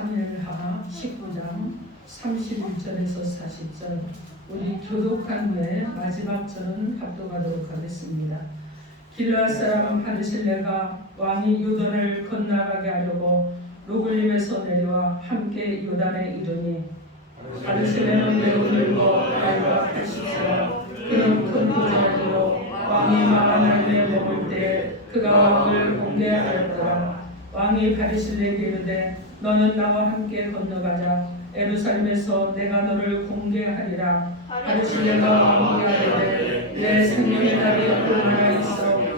사무엘하 19장 31절에서 40절 우리 교독한 후에 마지막 절은 합독하도록 하겠습니다. 길르앗 사람 바르실레가 왕이 요단을 건너가게 하려고 로글림에서 내려와 함께 요단에 이르니 바르실레는 매우 늙어 나이가 80세라 그는 큰 부자이므로 왕이 마하나임에 머물 때 그가 왕을 공개하였더라. 왕이 바르실레에게 이르되 너는 나와 함께 건너가자. 예루살렘에서 내가 너를 공개하리라. 바르실레가 왕에게 하되 내 생명의 날이 얼마나 있사오니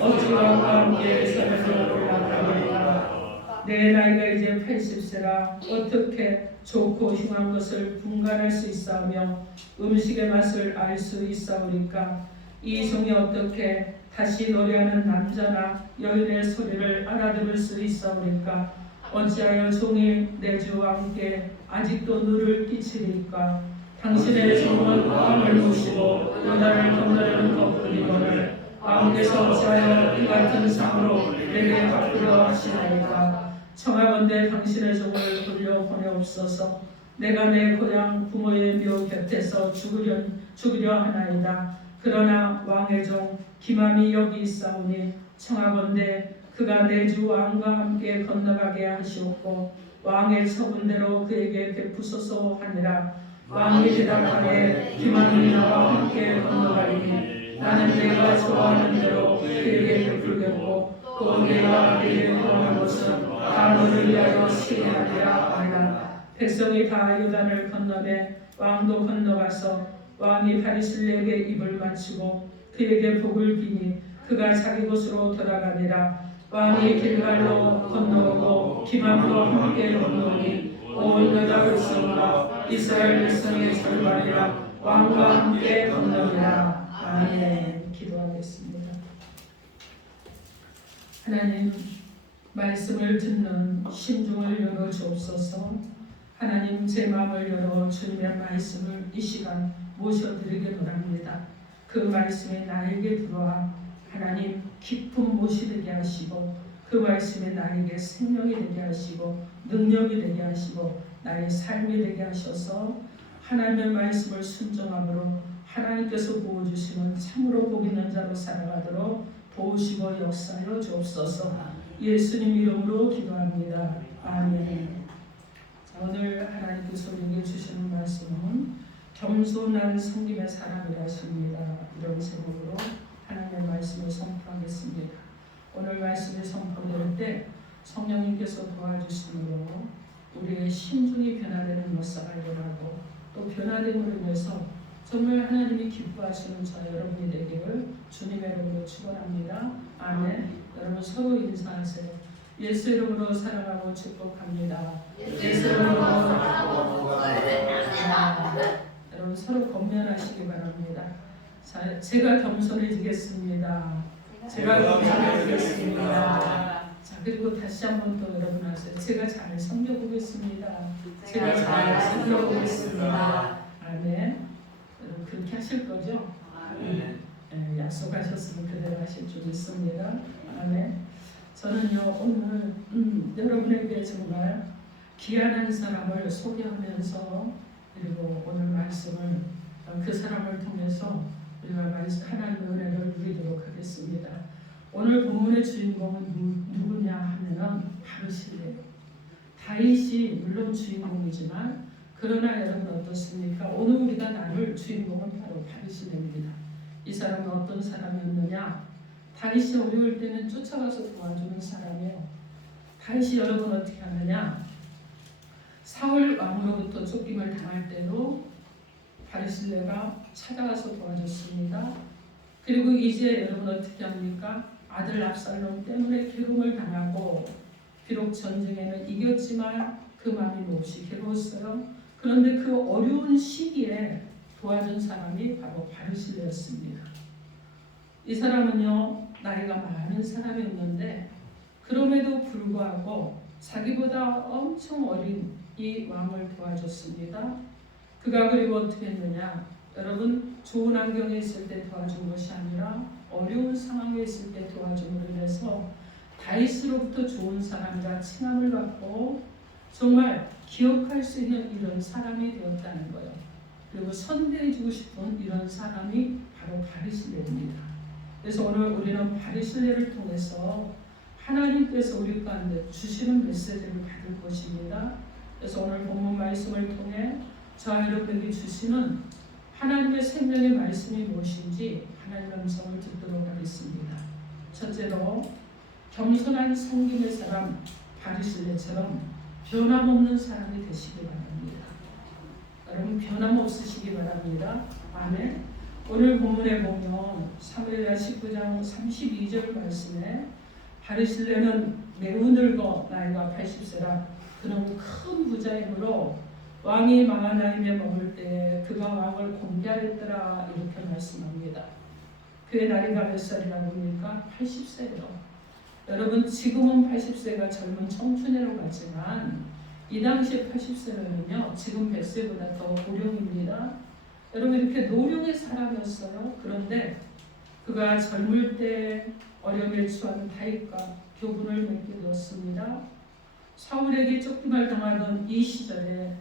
어찌 왕과 함께 예루살렘으로 올라가리까. 내 나이가 이제 80세라 어떻게 좋고 흉한 것을 분간할 수 있사오며 음식의 맛을 알 수 있사오리까. 이 종이 어떻게 다시 노래하는 남자나 여인의 소리를 알아들을 수 있사오리까. 어찌하여 종이 내 주와 함께 아직도 누를 끼치리까. 당신의 종은 왕을 모시고 요단을 건너려는 것뿐이거늘 왕께서 어찌하여 이 같은 상으로 내게 갚으려 하시나이까. 청하건대 당신의 종을 돌려보내옵소서. 내가 내 고향 부모의 묘 곁에서 죽으려 하나이다. 그러나 왕의 종 기맘이 여기 있사오니 청하건대 그가 내 주 왕과 함께 건너가게 하시옵고 왕의 처분대로 그에게 베푸소서 하니라. 왕이 대답하되 기맘이 나와 함께 건너가리니 나는 내가 좋아하는 대로 그에게 베풀겠고 또 내가 그에게 구하는 것은 다 너를 위하여 시행하리라 하니라. 백성이 다 요단을 건너매 왕도 건너가서 왕이 바르실레에게 입을 맞추고 그에게 복을 비니 그가 자기 곳으로 돌아가니라. 왕이 길갈로 건너오고 기맘으로 함께 건너오니 온 유다 백성과 이스라엘 백성의 절반이라 왕과 함께 건너니라. 아멘. 기도하겠습니다. 하나님, 말씀을 듣는 심중을 열어 주옵소서. 하나님, 제 마음을 열어 주님의 말씀을 이 시간 모셔드리게 원합니다. 그 말씀이 나에게 들어와 하나님 깊은 못이 되게 하시고 그 말씀이 나에게 생명이 되게 하시고 능력이 되게 하시고 나의 삶이 되게 하셔서 하나님의 말씀을 순종함으로 하나님께서 부어주시는 참으로 복 있는 자로 살아가도록 도우시고 역사하여 주옵소서. 예수님 이름으로 기도합니다. 아멘. 자, 오늘 하나님께서 우리에게 주시는 말씀은 겸손한 성김의 사람이라 하십니다. 이런 제목으로 하나님의 말씀을 선포하겠습니다. 오늘 말씀을 선포될 때 성령님께서 도와주심으로 우리의 심중이 변화되는 것을 알려하고 또 변화됨으로 인해서 정말 하나님이 기뻐하시는 저 여러분이 되기를 주님의 이름으로 축원합니다. 아멘. 여러분 서로 인사하세요. 예수 이름으로 사랑하고 축복합니다. 예수 이름으로 사랑하고 축복합니다. 여러분 서로 건면하시기 바랍니다. 자, 제가 겸손해지겠습니다. 제가 겸손해지겠습니다. 자, 그리고 다시 한번 또 여러분 하세요. 제가 잘 섬겨보겠습니다. 제가 잘 섬겨보겠습니다. 아멘. 여러분 그렇게 하실 거죠? 아멘. 네, 약속하셨으면 그대로 하실 줄 믿습니다. 아멘. 저는요 오늘 여러분에게 정말 귀한 한 사람을 소개하면서 그리고 오늘 말씀을 그 사람을 통해서 우리가 하나님의 은혜를 누리도록 하겠습니다. 오늘 본문의 주인공은 누구냐 하면은 바르실레. 다윗이 물론 주인공이지만 그러나 여러분 어떻습니까? 오늘 우리가 나눌 주인공은 바로 바르실레입니다. 이 사람은 어떤 사람이었느냐? 다윗이 어려울 때는 쫓아가서 도와주는 사람이에요. 다윗이 여러분 어떻게 하느냐? 사울 왕으로부터 쫓김을 당할 때도 바르실레가 찾아가서 도와줬습니다. 그리고 이제 여러분 어떻게 합니까? 아들 압살롬 때문에 괴로움을 당하고 비록 전쟁에는 이겼지만 그 마음이 몹시 괴로웠어요. 그런데 그 어려운 시기에 도와준 사람이 바로 바르실레였습니다. 이 사람은요 나이가 많은 사람이었는데 그럼에도 불구하고 자기보다 엄청 어린 이 왕을 도와줬습니다. 그가 그리고 어떻게 했느냐? 여러분 좋은 환경에 있을 때 도와준 것이 아니라 어려운 상황에 있을 때 도와줌으로 인해서 다윗으로부터 좋은 사람이라 칭함을 받고 정말 기억할 수 있는 이런 사람이 되었다는 거예요. 그리고 선대해주고 싶은 이런 사람이 바로 바리실레입니다. 그래서 오늘 우리는 바리실레를 통해서 하나님께서 우리 가운데 주시는 메시지를 받을 것입니다. 그래서 오늘 본문 말씀을 통해 저와 여러분에게 주시는 하나님의 생명의 말씀이 무엇인지 하나님의 음성을 듣도록 하겠습니다. 첫째로 겸손한 섬김의 사람 바리실레처럼 변함없는 사람이 되시기 바랍니다. 여러분 변함없으시기 바랍니다. 아멘. 오늘 본문에 보면 사무엘하 19장 32절 말씀에 바리실레는 매우 늙어 나이가 80세라 그는 큰 부자이므로 왕이 마하나임에 머물 때 그가 왕을 공개하였더라 이렇게 말씀합니다. 그의 나이가 몇 살이라고 합니까? 80세요. 여러분 지금은 80세가 젊은 청춘이라고 하지만 이 당시에 80세면요 지금 100세보다 더 고령입니다. 여러분 이렇게 노령의 사람이었어요. 그런데 그가 젊을 때 어려움에 처한 다윗과 교분을 맺게 되었습니다. 사울에게 쫓김을 당하던 이 시절에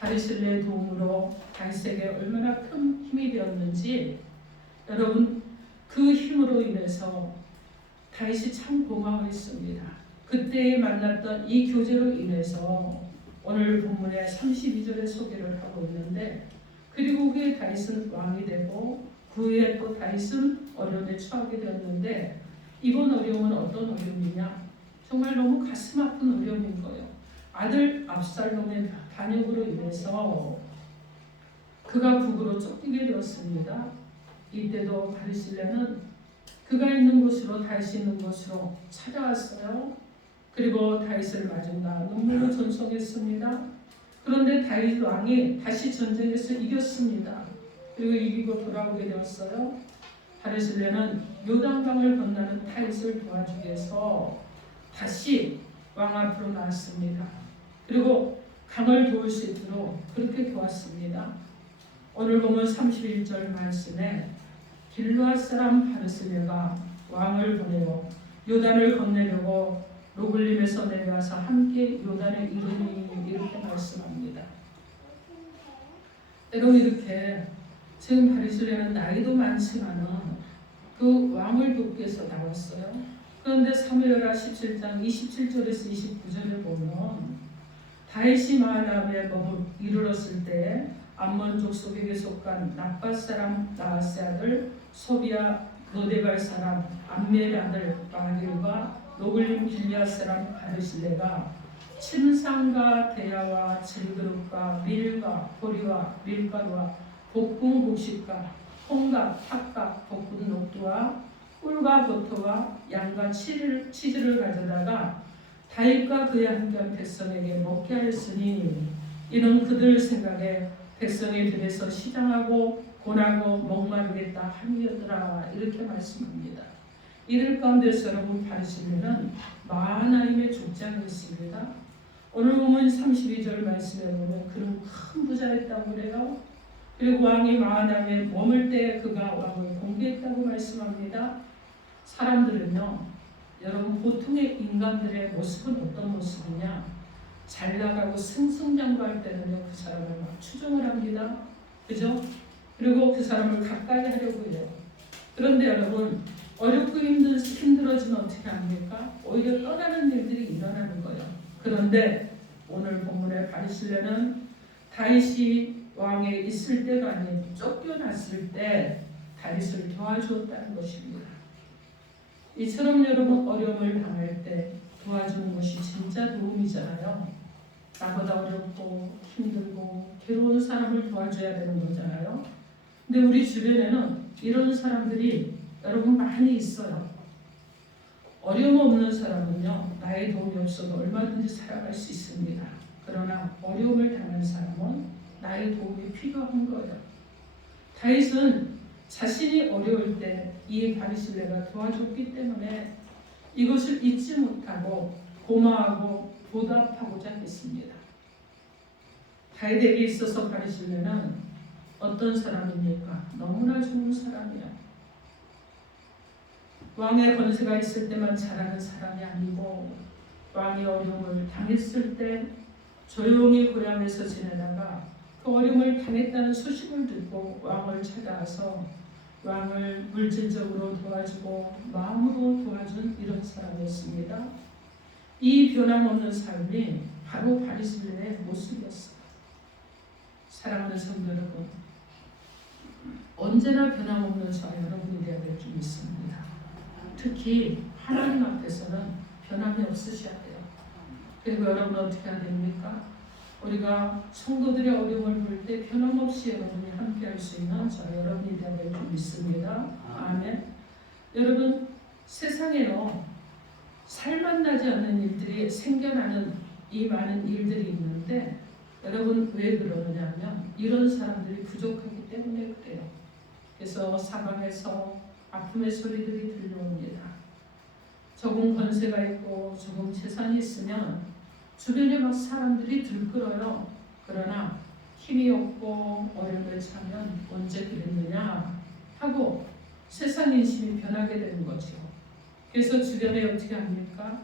바리실레의 도움으로 다윗에게 얼마나 큰 힘이 되었는지 여러분 그 힘으로 인해서 다윗이 참 고마워했습니다. 그때 만났던 이 교제로 인해서 오늘 본문의 32절의 소개를 하고 있는데 그리고 후에 다윗은 왕이 되고 그 후에 또 다윗은 어려움에 처하게 되었는데 이번 어려움은 어떤 어려움이냐? 정말 너무 가슴 아픈 어려움인 거예요. 아들 압살롬의 반역으로 인해서 그가 북으로 쫓기게 되었습니다. 이때도 바리실레는 그가 있는 곳으로 다윗이 있는 곳으로 찾아왔어요. 그리고 다윗을 맞은가 눈물로 전송했습니다. 그런데 다윗 왕이 다시 전쟁에서 이겼습니다. 그리고 이기고 돌아오게 되었어요. 바리실레는 요단강을 건너는 다윗을 도와주기 위해서 다시 왕 앞으로 나왔습니다. 그리고 강을 도울 수 있도록 그렇게 도왔습니다. 오늘 보면 31절 말씀에 길르앗 사람 바리실레가 왕을 보내고 요단을 건네려고 로글림에서 내려와서 함께 요단에 이르니 이렇게 말씀합니다. 여러분 이렇게 지금 바리실레는 나이도 많지만은 그 왕을 돕기 위해서 나왔어요. 그런데 사무엘하 17장 27절에서 29절에 보면 다윗이 마하나임에 이르렀을 때 암몬족 속에게 속한 납밧 사람 나하스의 아들 소비아 너데발 사람 암멜의 아들 마길과 노글림 길리앗 사람 바리실레가 침상과 대야와 질그릇과 밀과 보리와 밀가루와 볶은 곡식과 콩과 팥과 볶은 녹두와 꿀과 버터와 양과 치즈를 가져다가 다윗과 그의 함께한 백성에게 먹게 하였으니 이는 그들 생각에 백성의 들에서 시장하고 고나고 목마르겠다 함이었더라 이렇게 말씀합니다. 이들 가운데서 여러분 바리실레는 마하나임의 족장이었습니다. 오늘 보면 32절 말씀에 보면 그는 큰 부자였다고 그래요. 그리고 왕이 마하나임에 머물 때 그가 왕을 공개했다고 말씀합니다. 사람들은요 여러분 보통의 인간들의 모습은 어떤 모습이냐? 잘 나가고 승승장구할 때는요 그 사람을 막 추종을 합니다. 그죠? 그리고 그 사람을 가까이 하려고 해요. 그런데 여러분 어렵고 힘들어지면 어떻게 합니까? 오히려 떠나는 일들이 일어나는 거예요. 그런데 오늘 본문의 바리실레는 다윗이 왕에 있을 때가 아닌 쫓겨났을 때 다윗을 도와주었다는 것입니다. 이처럼 여러분 어려움을 당할 때 도와주는 것이 진짜 도움이잖아요. 나보다 어렵고 힘들고 괴로운 사람을 도와줘야 되는 거잖아요. 근데 우리 주변에는 이런 사람들이 여러분 많이 있어요. 어려움 없는 사람은요 나의 도움이 없어도 얼마든지 살아갈 수 있습니다. 그러나 어려움을 당한 사람은 나의 도움이 필요한 거예요. 다윗은 자신이 어려울 때 이 바리실레가 도와줬기 때문에 이것을 잊지 못하고 고마워하고 보답하고자 했습니다. 다윗에게 있어서 바리실레는 어떤 사람입니까? 너무나 좋은 사람이에요. 왕의 권세가 있을 때만 자라는 사람이 아니고 왕이 어려움을 당했을 때 조용히 고향에서 지내다가 그 어려움을 당했다는 소식을 듣고 왕을 찾아와서 왕을 물질적으로 도와주고 마음으로 도와준 이런 사람이었습니다. 이 변함없는 삶이 바로 바리새인의 모습이었어요. 사랑하는 성도 여러분, 언제나 변함없는 저와 여러분이 되어야 될 줄 믿습니다. 특히 하나님 앞에서는 변함이 없으셔야 돼요. 그리고 여러분 어떻게 해야 됩니까? 우리가 성도들의 어려움을 볼 때 변함없이 여러분이 함께 할 수 있는 저와 여러분이 되어야 될 줄 믿습니다. 아멘. 여러분, 세상에요 살맛나지 않는 일들이 생겨나는 이 많은 일들이 있는데 여러분 왜 그러느냐 하면 이런 사람들이 부족하기 때문에 그래요. 그래서 사방에서 아픔의 소리들이 들려옵니다. 조금 권세가 있고 조금 재산이 있으면 주변에 막 사람들이 들끓어요. 그러나 힘이 없고 어려움을 참으면 언제 그랬느냐 하고 세상 인심이 변하게 되는 거죠. 그래서 주변에 어떻게 합니까?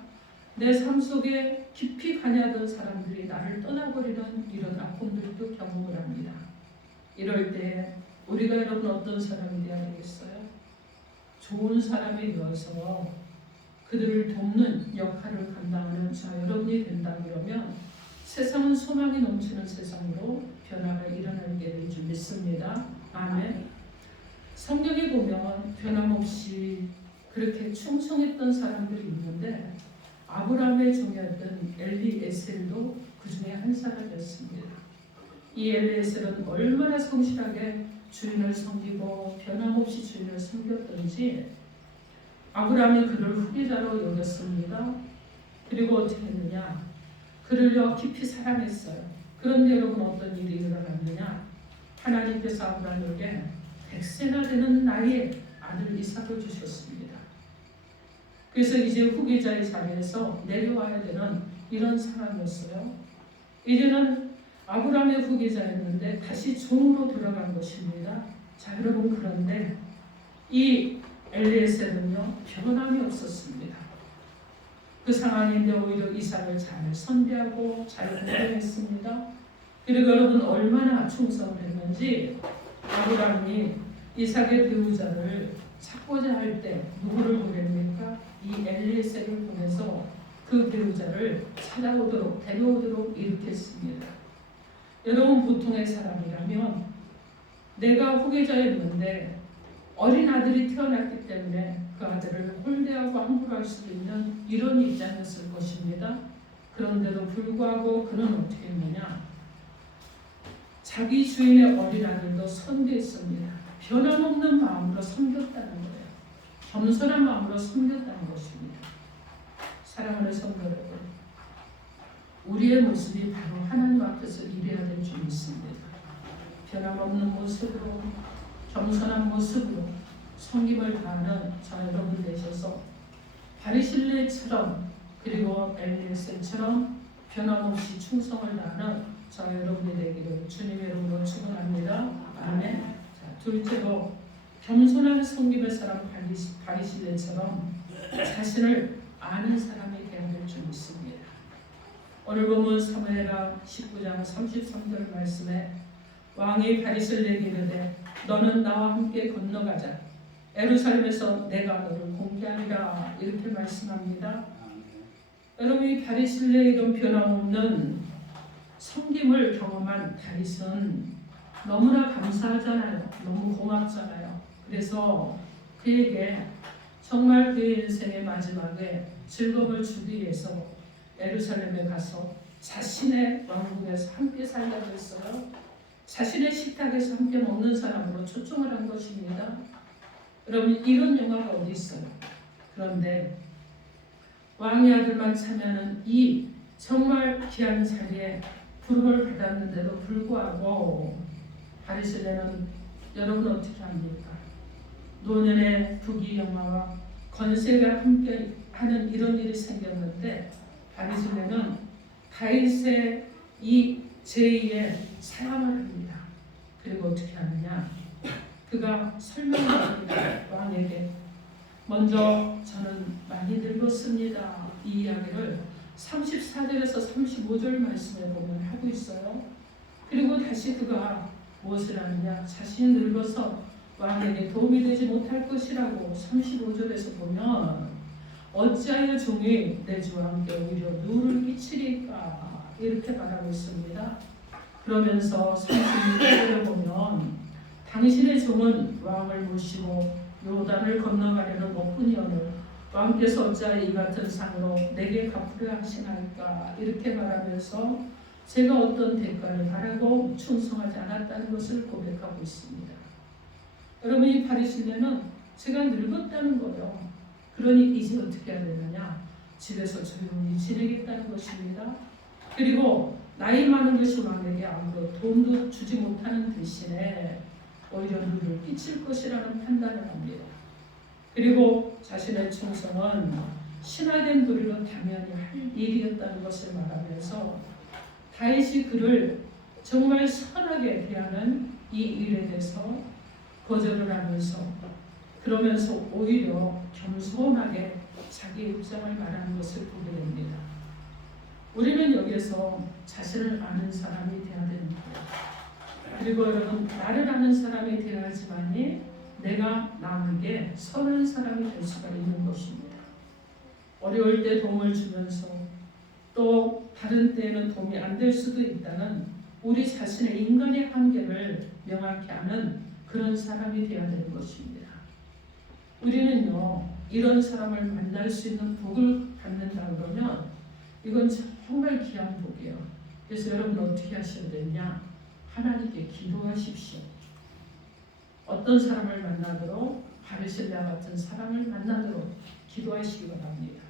내 삶 속에 깊이 관여하던 사람들이 나를 떠나버리는 이런 아픔들도 경험을 합니다. 이럴 때 우리가 여러분 어떤 사람이 되어야 되겠어요? 좋은 사람이 되어서 그들을 돕는 역할을 감당하는 자 여러분이 된다 그러면 세상은 소망이 넘치는 세상으로 변화가 일어나게 될 줄 믿습니다. 아멘. 성경에 보면 변함없이 그렇게 충성했던 사람들이 있는데 아브라함의 종이었던 엘리에셀도 그 중에 한 사람이었습니다. 이 엘리에셀은 얼마나 성실하게 주인을 섬기고 변함없이 주인을 섬겼던지 아브라함이 그를 후계자로 여겼습니다. 그리고 어떻게 했느냐? 그를 깊이 사랑했어요. 그런데 여러분 어떤 일이 일어났느냐? 하나님께서 아브라함에게 100세나 되는 나이에 아들 이삭을 주셨습니다. 그래서 이제 후계자의 자리에서 내려와야 되는 이런 상황이었어요. 이제는 아브라함의 후계자였는데 다시 종으로 돌아간 것입니다. 자 여러분, 그런데 이 엘리에셀은요 변함이 없었습니다. 그 상황인데 오히려 이삭을 잘 선대하고 잘 공경했습니다. 그리고 여러분 얼마나 충성을 했는지 아브라함이 이삭의 배우자를 찾고자 할 때 누구를 보냅니까? 이 엘리에셀을 보내서 그 배우자를 찾아오도록 데려오도록 이렇게 했습니다. 여러분 보통의 사람이라면 내가 후계자였는데 어린 아들이 태어났기 때문에 그 아들을 홀대하고 함부로 할 수도 있는 이런 입장이었을 것입니다. 그런데도 불구하고 그는 어떻게 했느냐? 자기 주인의 어린 아들도 선대했습니다. 변함없는 마음으로 섬겼다는 거예요. 겸손한 마음으로 섬겼다는 것입니다. 사랑하는 성도 여러분, 우리의 모습이 바로 하나님 앞에서 이래야 될 줄 믿습니다. 변함없는 모습으로 겸손한 모습으로 섬김을 다하는 저 여러분 되셔서 바리새인처럼 그리고 엘리에셀처럼 변함없이 충성을 다하는 저 여러분이 되기를 주님의 이름으로 축원합니다. 아멘. 자, 둘째로 겸손한 섬김의 사람 바리새인처럼 자신을 아는 사람이 되어야 될 줄 믿습니다. 오늘 보면 사무엘하 19장 33절 말씀에 왕이 바리새인에게 이르되 너는 나와 함께 건너가자. 예루살렘에서 내가 너를 공개하리라. 이렇게 말씀합니다. 여러분 이 바리새인의 이런 변함없는 섬김을 경험한 다윗은 너무나 감사하잖아요. 너무 고맙잖아요. 그래서 그에게 정말 그의 인생의 마지막에 즐거움을 주기 위해서 예루살렘에 가서 자신의 왕국에서 함께 살려고 했어요. 자신의 식탁에서 함께 먹는 사람으로 초청을 한 것입니다. 여러분 이런 영화가 어디 있어요? 그런데 왕의 아들만 참여하는 이 정말 귀한 자리에 부름을 받았는데도 불구하고 바리새인은 여러분 어떻게 합니까? 노년의 부귀영화와 권세가 함께 하는 이런 일이 생겼는데 바리새인은 다윗의 이 제2의 사랑을 합니다. 그리고 어떻게 하느냐? 그가 설명을 합니다. 왕에게 먼저 저는 많이 늙었습니다. 이 이야기를 34절에서 45절 말씀에 보면 하고 있어요. 그리고 다시 그가 무엇을 하느냐? 자신이 늙어서 왕에게 도움이 되지 못할 것이라고 35절에서 보면 어찌하여 종이 내 주와 함께 오히려 누를 끼치리까 이렇게 말하고 있습니다. 그러면서 36절에 보면 당신의 종은 왕을 모시고 요단을 건너가려는 높은이언을 왕께서 어찌하여 이 같은 상으로 내게 갚으려 하시나이까 이렇게 말하면서 제가 어떤 대가를 바라고 충성하지 않았다는 것을 고백하고 있습니다. 여러분, 이 바리새인은 제가 늙었다는 거예요. 그러니 이제 어떻게 해야 되느냐? 집에서 조용히 지내겠다는 것입니다. 그리고 나이 많은 것이 왕에게 아무런 도움도 주지 못하는 대신에 오히려 누를 끼칠 것이라는 판단을 합니다. 그리고 자신의 충성은 신화된 도리로 당연히 할 일이었다는 것을 말하면서 다윗이 그를 정말 선하게 대하는 이 일에 대해서 거절을 하면서 그러면서 오히려 겸손하게 자기 입장을 말하는 것을 보게 됩니다. 우리는 여기에서 자신을 아는 사람이 되어야 됩니다. 그리고 여러분, 나를 아는 사람이 되어야지만이 내가 남에게 선한 사람이 될 수가 있는 것입니다. 어려울 때 도움을 주면서 또 다른 때에는 도움이 안 될 수도 있다는 우리 자신의 인간의 한계를 명확히 아는 그런 사람이 되어야 되는 것입니다. 우리는요, 이런 사람을 만날 수 있는 복을 받는다 그러면 이건 정말 귀한 복이에요. 그래서 여러분 어떻게 하셔야 되냐? 하나님께 기도하십시오. 어떤 사람을 만나도록 바리새인과 같은 사람을 만나도록 기도하시기 바랍니다.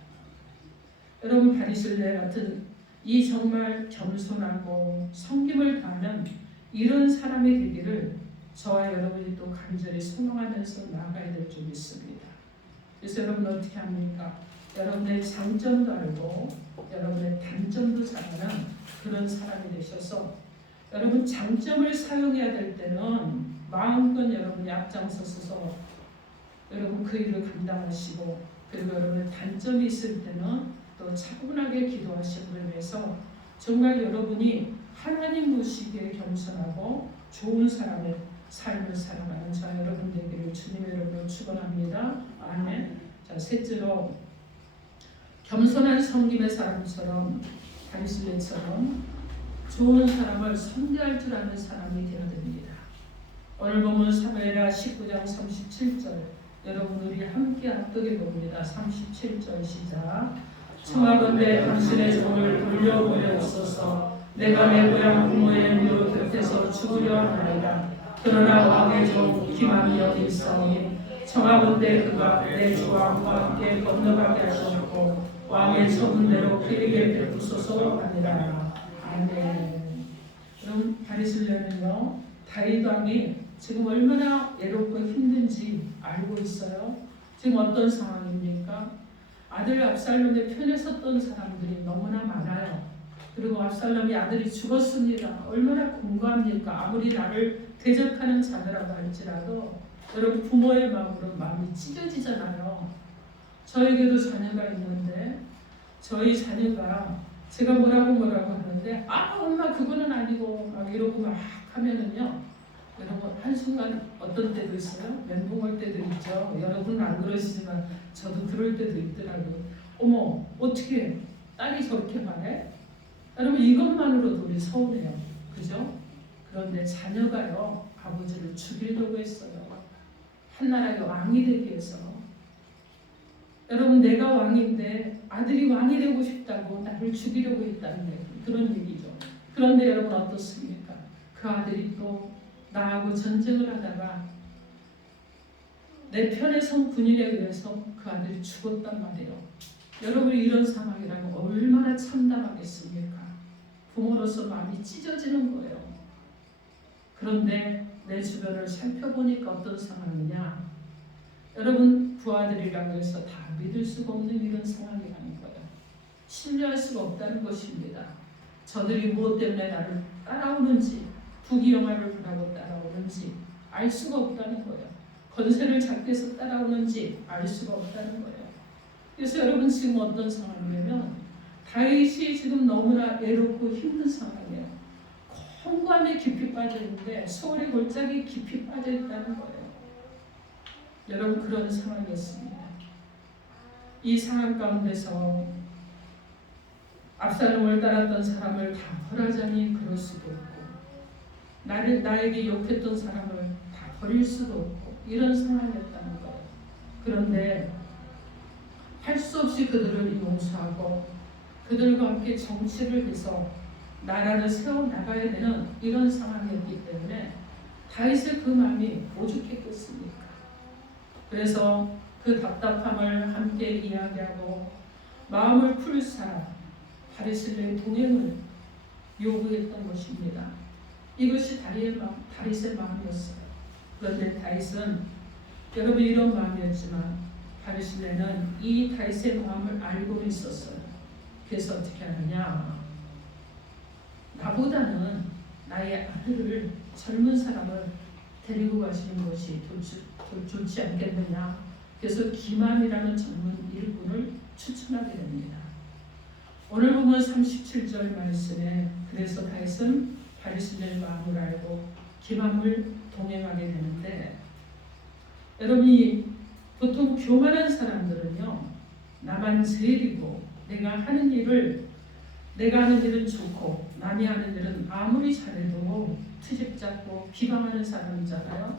여러분, 바리새인 같은 이 정말 겸손하고 섬김을 다하는 이런 사람이 되기를 저와 여러분이 또 간절히 소망하면서 나아가야 될 줄 믿습니다. 그래서 여러분 어떻게 합니까? 여러분의 장점도 알고 여러분의 단점도 잘 아는 그런 사람이 되셔서 여러분 장점을 사용해야 될 때는 마음껏 여러분이 앞장서서 여러분 그 일을 감당하시고 그리고 여러분의 단점이 있을 때는 또 차분하게 기도하시는 위해서 정말 여러분이 하나님 보시기에 겸손하고 좋은 사람의 삶을 살아가는 자 여러분 되기를 주님의 이름으로 축원합니다. 아멘. 자, 셋째로 겸손한 섬김의 사람처럼 바리새인처럼 좋은 사람을 선대할 줄 아는 사람이 되어야 됩니다. 오늘 보면 사무엘하 19장 37절 여러분 우리 함께 합독해 봅니다. 37절 시작. 청하건대 당신의 종을 돌려보내옵소서. 내가 내 고향 부모의 무릎 곁에서 죽으려 하나이다. 그러나 왕의 종 기만이 여기 있사오니 청하건대 그가 내 주와 함께 건너가게 하셨고 왕의 처분대로 그에게 베푸소서 하니라. 아멘. 그럼 바리새인은요 다윗 왕이 지금 얼마나 외롭고 힘든지 알고 있어요. 지금 어떤 상황입니까? 아들 압살롬의 편에 섰던 사람들이 너무나 많아요. 그리고 압살롬이 아들이 죽었습니다. 얼마나 공고합니까? 아무리 나를 대적하는 자녀라고 할지라도 여러분 부모의 마음으로 마음이 찢어지잖아요. 저에게도 자녀가 있는데 저희 자녀가 제가 뭐라고 하는데 엄마 그거는 아니고 막 이러고 막 하면은요 여러분 한순간 어떤 때도 있어요. 멘붕 올 때도 있죠. 여러분은 안 그러시지만 저도 그럴 때도 있더라고요. 어머 어떻게 딸이 저렇게 말해? 여러분 이것만으로도 우리 서운해요. 그죠? 그런데 자녀가요 아버지를 죽이려고 했어요. 한나라의 왕이 되기 위해서. 여러분 내가 왕인데 아들이 왕이 되고 싶다고 나를 죽이려고 했다는 그런 얘기죠. 그런데 여러분 어떻습니까? 그 아들이 또 나하고 전쟁을 하다가 내 편에 선 군인에 의해서 그 아들이 죽었단 말이에요. 여러분 이런 상황이라면 얼마나 참담하겠습니까? 부모로서 마음이 찢어지는 거예요. 그런데 내 주변을 살펴보니까 어떤 상황이냐? 여러분 부하들이라고 해서 다 믿을 수가 없는 이런 상황이라는 거예요. 신뢰할 수가 없다는 것입니다. 저들이 무엇 때문에 나를 따라오는지 부귀영화를 바라고 따라오는지 알 수가 없다는 거예요. 권세를 잡기 위해서 따라오는지 알 수가 없다는 거예요. 그래서 여러분 지금 어떤 상황이냐면 다윗이 지금 너무나 애롭고 힘든 상황이에요. 공감에 깊이 빠져 있는데 소울의 골짜기 깊이 빠져 있다는 거예요. 여러분, 그런 상황이었습니다. 이 상황 가운데서 압살롬을 따랐던 사람을 다 벌하자니 그럴 수도 없고, 나에게 욕했던 사람을 다 버릴 수도 없고, 이런 상황이었다는 거예요. 그런데 할 수 없이 그들을 용서하고 그들과 함께 정치를 해서 나라를 세워나가야 되는 이런 상황이었기 때문에 다윗의 그 마음이 오죽했겠습니까? 그래서 그 답답함을 함께 이야기하고 마음을 풀 사람, 바리새인의 동행을 요구했던 것입니다. 이것이 다윗의 마음이었어요. 그런데 다윗은, 여러분, 이런 마음이었지만 바리새인은 이 다윗의 마음을 알고 있었어요. 그래서 어떻게 하느냐? 나보다는 나의 아들을, 젊은 사람을 데리고 가시는 것이 좋지 않겠느냐? 그래서 기만이라는 젊은 일꾼을 추천하게 됩니다. 오늘 보면 37절 말씀에, 그래서 다윗은 바리새인의 마음을 알고 기만을 동행하게 되는데, 여러분이 보통 교만한 사람들은요, 나만 제일이고 내가 하는 일은 좋고 남이 하는 일은 아무리 잘해도 트집 잡고 비방하는 사람이잖아요.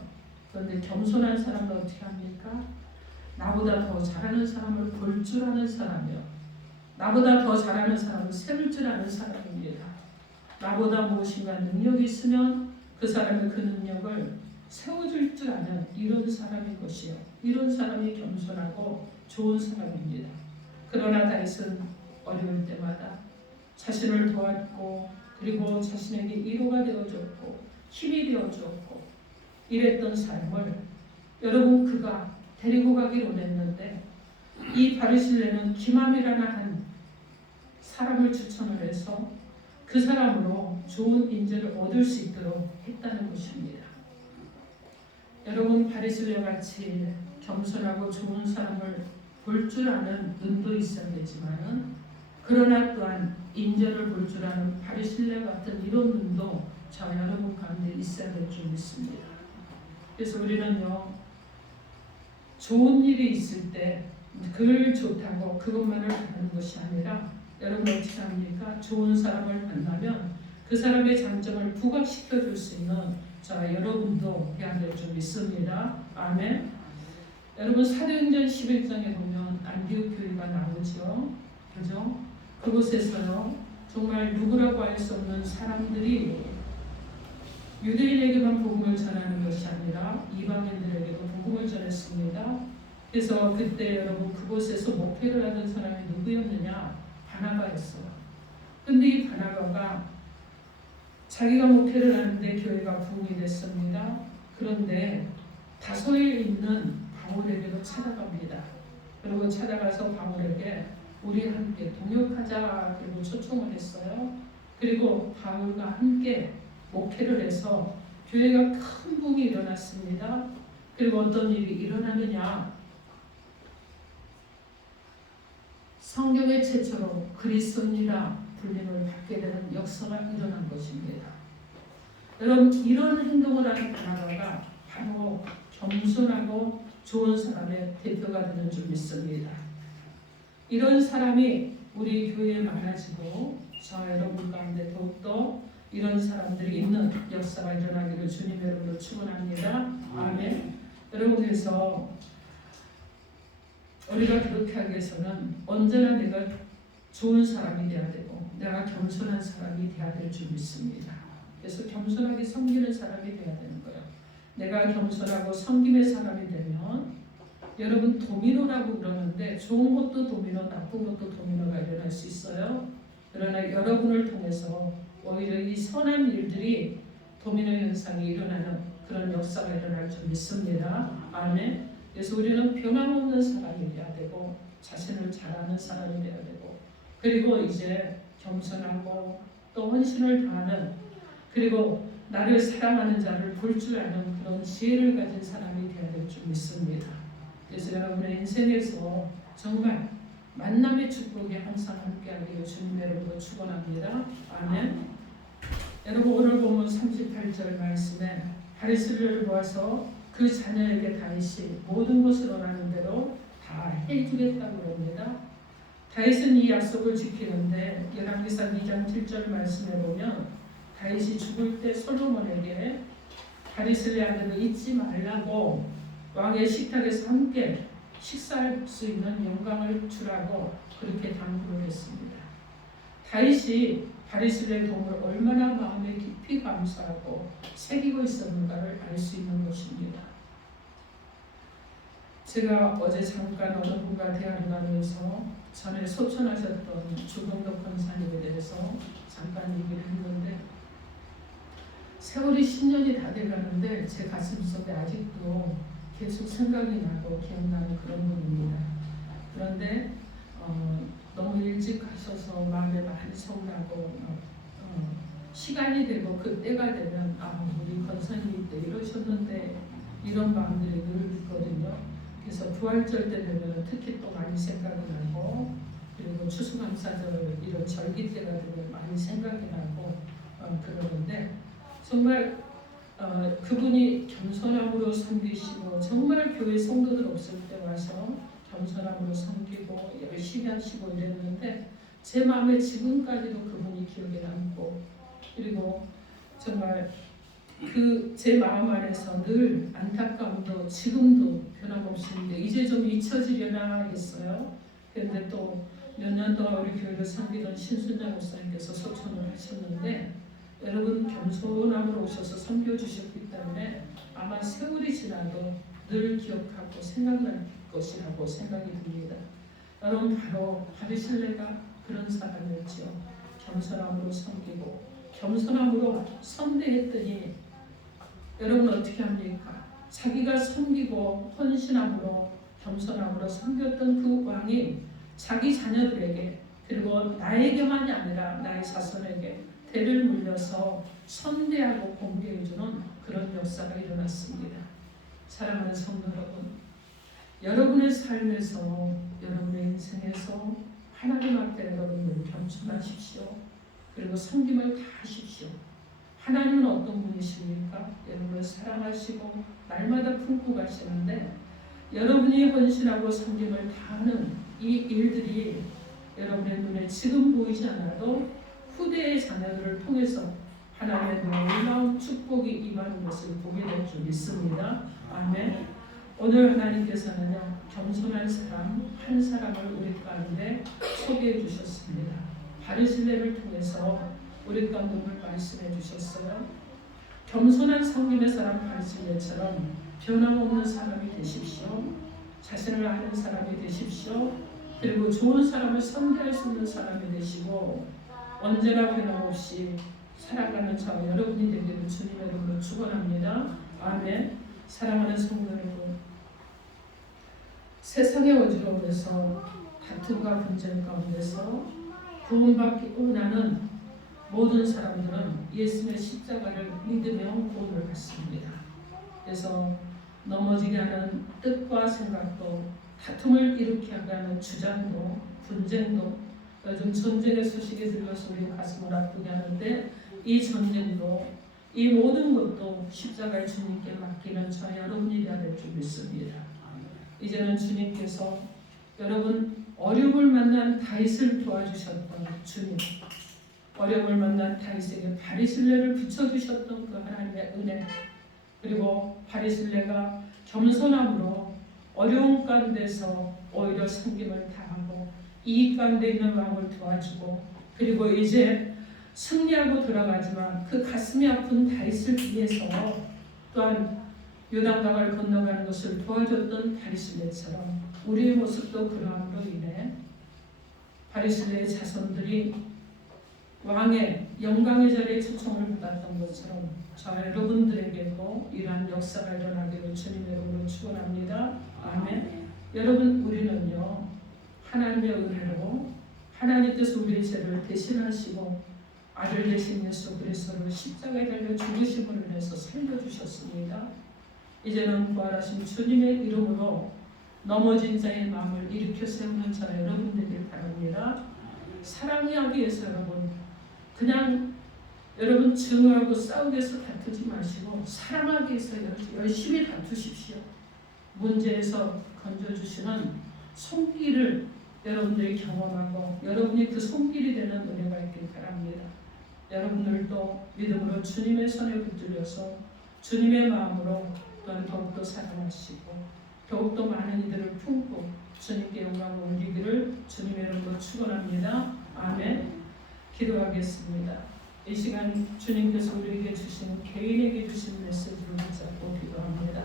그런데 겸손한 사람은 어떻게 합니까? 나보다 더 잘하는 사람을 볼 줄 아는 사람이요, 나보다 더 잘하는 사람을 세울 줄 아는 사람입니다. 나보다 무엇인가 능력이 있으면 그 사람의 그 능력을 세워줄 줄 아는 이런 사람인 것이요, 이런 사람이 겸손하고 좋은 사람입니다. 그러나 다윗은 어려울 때마다 자신을 도왔고, 그리고 자신에게 위로가 되어줬고 힘이 되어줬고 이랬던 삶을, 여러분, 그가 데리고 가기로 했는데, 이 바리새인은 기맘이라는 한 사람을 추천을 해서 그 사람으로 좋은 인재를 얻을 수 있도록 했다는 것입니다. 여러분, 바리새인 같이 겸손하고 좋은 사람을 볼 줄 아는 눈도 있어야 되지만은, 그러나 또한 인재를 볼 줄 아는 바리새인 같은 이런 눈도 저 여러분 가운데 있어야 될 줄 믿습니다. 그래서 우리는요, 좋은 일이 있을 때 그걸 좋다고 그것만을 바라는 것이 아니라, 여러분 어떻게 합니까? 좋은 사람을 만나면 그 사람의 장점을 부각시켜 줄 수 있는 자 여러분도 해야 될 줄 믿습니다. 아멘. 여러분, 사도행전 11장에 보면 안디옥 교회가 나오죠. 그죠? 그곳에서요, 정말 누구라고 할 수 없는 사람들이 유대인에게만 복음을 전하는 것이 아니라 이방인들에게도 복음을 전했습니다. 그래서 그때 여러분 그곳에서 목회를 하던 사람이 누구였느냐? 바나바였어요. 근데 이 바나바가 자기가 목회를 하는데 교회가 부흥이 됐습니다. 그런데 다소에 있는 바울에게도 찾아갑니다. 그리고 찾아가서 바울에게 우리 함께 동역하자, 그리고 초청을 했어요. 그리고 바울과 함께 목회를 해서 교회가 큰 붐이 일어났습니다. 그리고 어떤 일이 일어나느냐? 성경의 최초로 그리스도인이라 불림을 받게 되는 역사가 일어난 것입니다. 여러분, 이런 행동을 하는 바나바가 바로 겸손하고 좋은 사람의 대표가 되는 줄 믿습니다. 이런 사람이 우리 교회에 많아지고 저 여러분 가운데 더욱더 이런 사람들이 있는 역사가 일어나기를 주님 이름으로 축원합니다. 아멘. 여러분, 그래서 우리가 그렇게 하기 위해서는 언제나 내가 좋은 사람이 돼야 되고 내가 겸손한 사람이 돼야 될 줄 믿습니다. 그래서 겸손하게 섬기는 사람이 돼야 되는 거예요. 내가 겸손하고 섬김의 사람이 되면, 여러분, 도미노라고 그러는데 좋은 것도 도미노, 나쁜 것도 도미노가 일어날 수 있어요. 그러나 여러분을 통해서 오히려 이 선한 일들이 도미노 현상이 일어나는 그런 역사가 일어날 줄 믿습니다. 아멘. 그래서 우리는 변함없는 사람이 되어야 되고 자신을 잘하는 사람이 되어야 되고, 그리고 이제 겸손하고 또 헌신을 다하는, 그리고 나를 사랑하는 자를 볼 줄 아는 그런 지혜를 가진 사람이 되어야 될 줄 믿습니다. 그래서 여러분의 인생에서 정말 만남의 축복이 항상 함께하기를 주님의 이름으로 축원합니다. 아멘. 여러분 오늘 보면 38절 말씀에 바리새인을 보아서 그 자녀에게 다윗이 모든 것을 원하는 대로 다 해주겠다고 합니다. 다윗은 이 약속을 지키는데 열왕기상 2장 7절 말씀에 보면 다윗이 죽을 때 솔로몬에게 바리새인의 아들을 잊지 말라고 왕의 식탁에서 함께 식사할 수 있는 영광을 주라고 그렇게 당부를 했습니다. 다윗이 바리새인의 도움을 얼마나 마음에 깊이 감사하고 새기고 있었는가를 알 수 있는 것입니다. 제가 어제 잠깐 어느 분과 대화를 나누면서 전에 소천하셨던 조동덕 권사님에 대해서 잠깐 얘기를 했는데 세월이 10년이 다 돼가는데 제 가슴속에 아직도 계속 생각이 나고 기억나는 그런 분입니다. 그런데 너무 일찍 가셔서 마음에 많이 서운하고 시간이 되고 그 때가 되면 우리 권사님이 때 이러셨는데 이런 마음들이 늘 있거든요. 그래서 부활절 때 되면 특히 또 많이 생각이 나고 그리고 추수감사절 이런 절기 때가 되면 많이 생각이 나고 그러는데 정말 그분이 겸손함으로 섬기시고 정말 교회 성도들 없을 때 와서 겸손함으로 섬기고 열심히 하시고 이랬는데 제 마음에 지금까지도 그분이 기억에 남고 그리고 정말 그 제 마음 안에서 늘 안타까움도 지금도 변함없는데 이제 좀 잊혀지려나 했어요. 그런데 또 몇 년 동안 우리 교회를 섬기던 신순자 목사님께서 소천을 하셨는데 여러분 겸손함으로 오셔서 섬겨주셨기 때문에 아마 세월이 지나도 늘 기억하고 생각날 것이라고 생각이 듭니다. 여러분 바로 바리새인가 그런 사람이었죠. 겸손함으로 섬기고 겸손함으로 선대했더니 여러분 어떻게 합니까? 자기가 섬기고 헌신함으로 겸손함으로 섬겼던 그 왕이 자기 자녀들에게 그리고 나에게만이 아니라 나의 자손에게 대를 물려서 선대하고 공개해주는 그런 역사가 일어났습니다. 사랑하는 성도 여러분, 여러분의 삶에서 여러분의 인생에서 하나님 앞에 여러분들 겸손하십시오. 그리고 섬김을 다하십시오. 하나님은 어떤 분이십니까? 여러분을 사랑하시고 날마다 품고 가시는데 여러분이 헌신하고 섬김을 다하는 이 일들이 여러분의 눈에 지금 보이지 않아도 후대의 자녀들을 통해서 하나님의 놀라운 축복이 임하는 것을 보게 될 줄 믿습니다. 아멘. 오늘 하나님께서는요 겸손한 사람 한 사람을 우리 가운데 소개해 주셨습니다. 바리새인을 통해서 우리 가운데 말씀해 주셨어요. 겸손한 성김의 사람 바리새인처럼 변함없는 사람이 되십시오. 자신을 아는 사람이 되십시오. 그리고 좋은 사람을 선대할 수 있는 사람이 되시고 언제나 변함없이 살아가는 저 여러분이 되기를 주님의 이름으로 축원합니다. 아멘. 사랑하는 성도 여러분, 세상의 어지러움에서 다툼과 분쟁 가운데서 구원받기 원하는 모든 사람들은 예수님의 십자가를 믿으며 구원을 받습니다. 그래서 넘어지게 하는 뜻과 생각도 다툼을 일으키게 하는 주장도 분쟁도 요즘 전쟁의 소식이 들려서 우리 가슴을 아프게 하는데 이 전쟁도 이 모든 것도 십자가의 주님께 맡기는 저 여러분이 되어야 될 줄 믿습니다. 이제는 주님께서 여러분 어려움을 만난 다윗을 도와주셨던 주님, 어려움을 만난 다윗에게 바리새인을 붙여주셨던 그 하나님의 은혜, 그리고 바리새인가 겸손함으로 어려움 가운데서 오히려 섬김을 다하고 이익 가운데 있는 왕을 도와주고 그리고 이제 승리하고 돌아가지만 그 가슴이 아픈 다윗을 위해서 또한 요단강을 건너가는 것을 도와줬던 바리새인처럼 우리의 모습도 그러함으로 인해 바리새인의 자손들이 왕의 영광의 자리에 초청을 받았던 것처럼 저 여러분들에게도 이러한 역사가 일어나기를 주님의 이름으로 축원합니다. 아멘. 여러분 우리는요 하나님의 은혜로 하나님께서 우리의 죄를 대신하시고 아들 되신 예수 그리스도를 십자가에 달려 죽으심으로 인해서 살려주셨습니다. 이제는 부활하신 주님의 이름으로 넘어진 자의 마음을 일으켜 세우는 자 여러분 되길 바랍니다. 사랑하기 위해서 여러분 그냥 여러분 증오하고 싸우기 위해서 다투지 마시고 사랑하기 위해서 열심히 다투십시오. 문제에서 건져주시는 손길을 여러분들이 경험하고 여러분이 그 손길이 되는 은혜가 있길 바랍니다. 여러분들도 믿음으로 주님의 손에 붙들려서 주님의 마음으로 또한 더욱더 사랑하시고 더욱더 많은 이들을 품고 주님께 영광을 올리기를 주님의 이름으로 축원합니다. 아멘. 기도하겠습니다. 이 시간 주님께서 우리에게 주신 개인에게 주신 메시지를 붙잡고 기도합니다.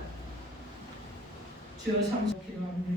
주여 삼수 기도합니다.